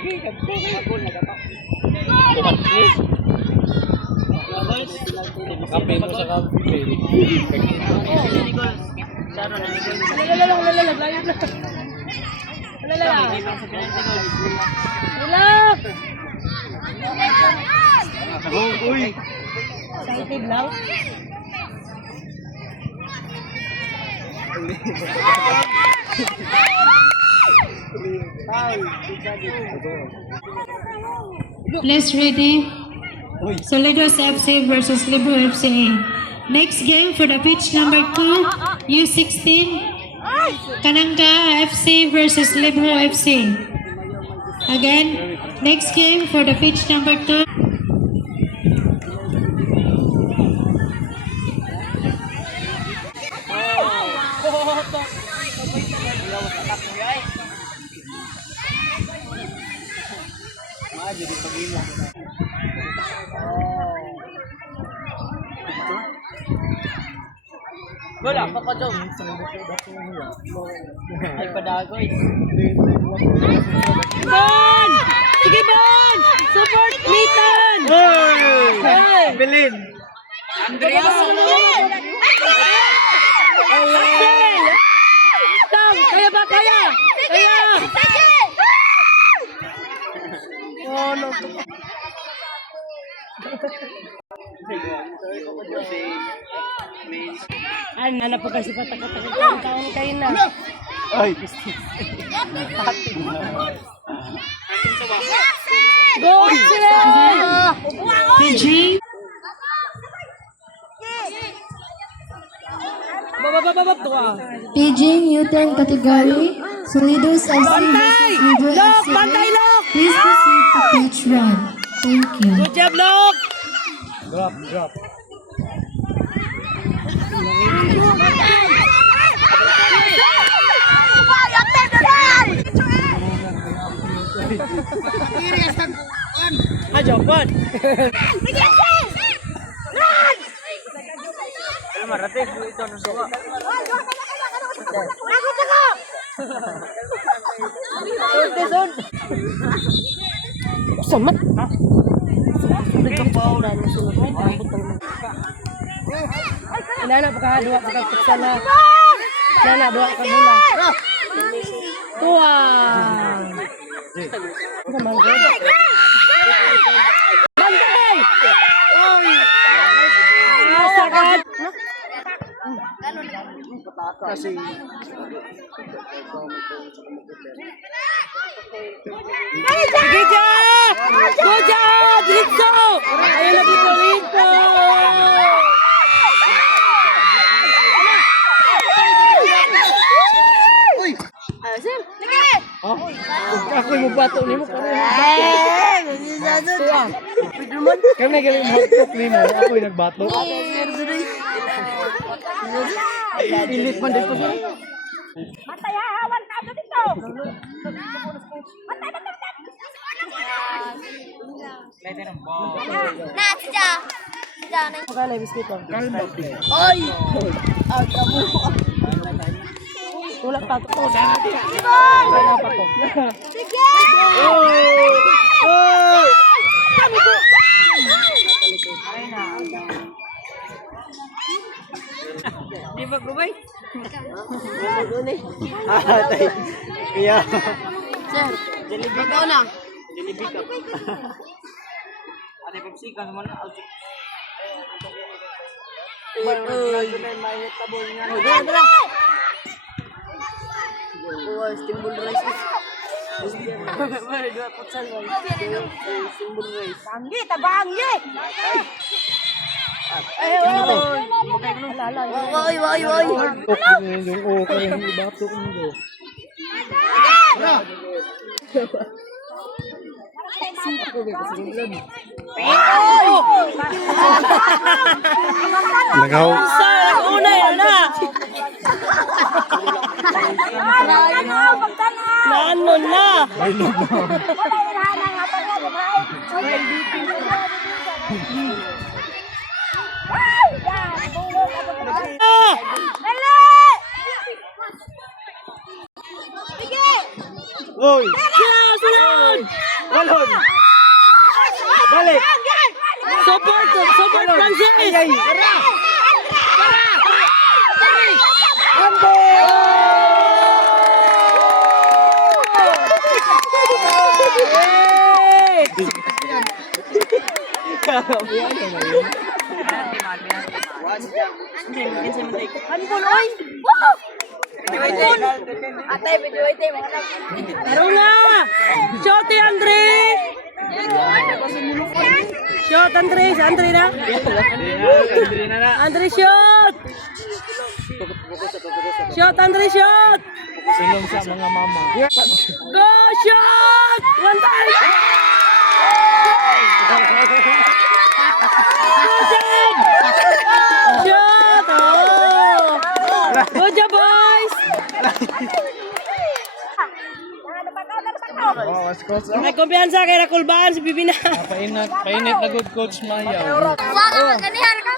lagi. Kagul na gato. Kumaklis. Kape mo sa kape. Uy. Excited lang. Let's ready. Solidos FC versus Libro FC. Next game for the pitch number 2, U16. Kananga FC versus Libro FC. Again, next game for the pitch number 2. Jadi pagila. Wala pa ka daw. Ay padagoy. Bon! Sige Bon! Support Nathan! Hey! Belin. Andreas. Kaya ba? Kaya! Kaya! Oh, no. Ano po kasi patakot-takot ang taon kayo na. Ay, Go, sir! PJ. PJ Newton category. Solidos FC versus Libro FC. Please proceed to pitch run. Thank you. Good job, Lok! drop. Ayo, Bon! Marating ito ng suka. Samat! Inana pa dua ka sana. Nana dua ka gula. Tua. Bantay. Sakit. Kasi Gija! Goja! Dritso! Ayun na dito, Lito! uy, Sir, sige! ako yung bato nimo kami. Tuwa. Kami galing hotpot nimo, ako yung nagbato. Pilit man dito. Matay hawan ka dito! Magkala yung biskito? Ay! Ay, kamu! Tulak pa ito. Wala pa po. Sige! Kami ko! Di ba gumay? Kaya Sir, Jollibee ka na. Jollibee ka. Ate Pepsi ka naman na. Timbul rice. Dua putsal timbul rice. Banggi, tabanggi. Woi. Yung okay yung bato nito. Nagaw. Una yan na. Naan na. Oy! Sunod! Balon. Balik. Support Francis. Ay, ay. Ande! Handball, oy! Wow! Handball! Ate, video ate, mga anak. Taro na! Shot ni Andre! Shot Andre! Si Andre na? Andre shot! Shot Andre shot! Silong sa mga mama. Go shot! One time! Shot! Oh! Good job boys! Oh, mas coach. May kumpiyansa kay Rakulbaan si Bibina. Painit na good coach Maya. Wow, ganihan ka.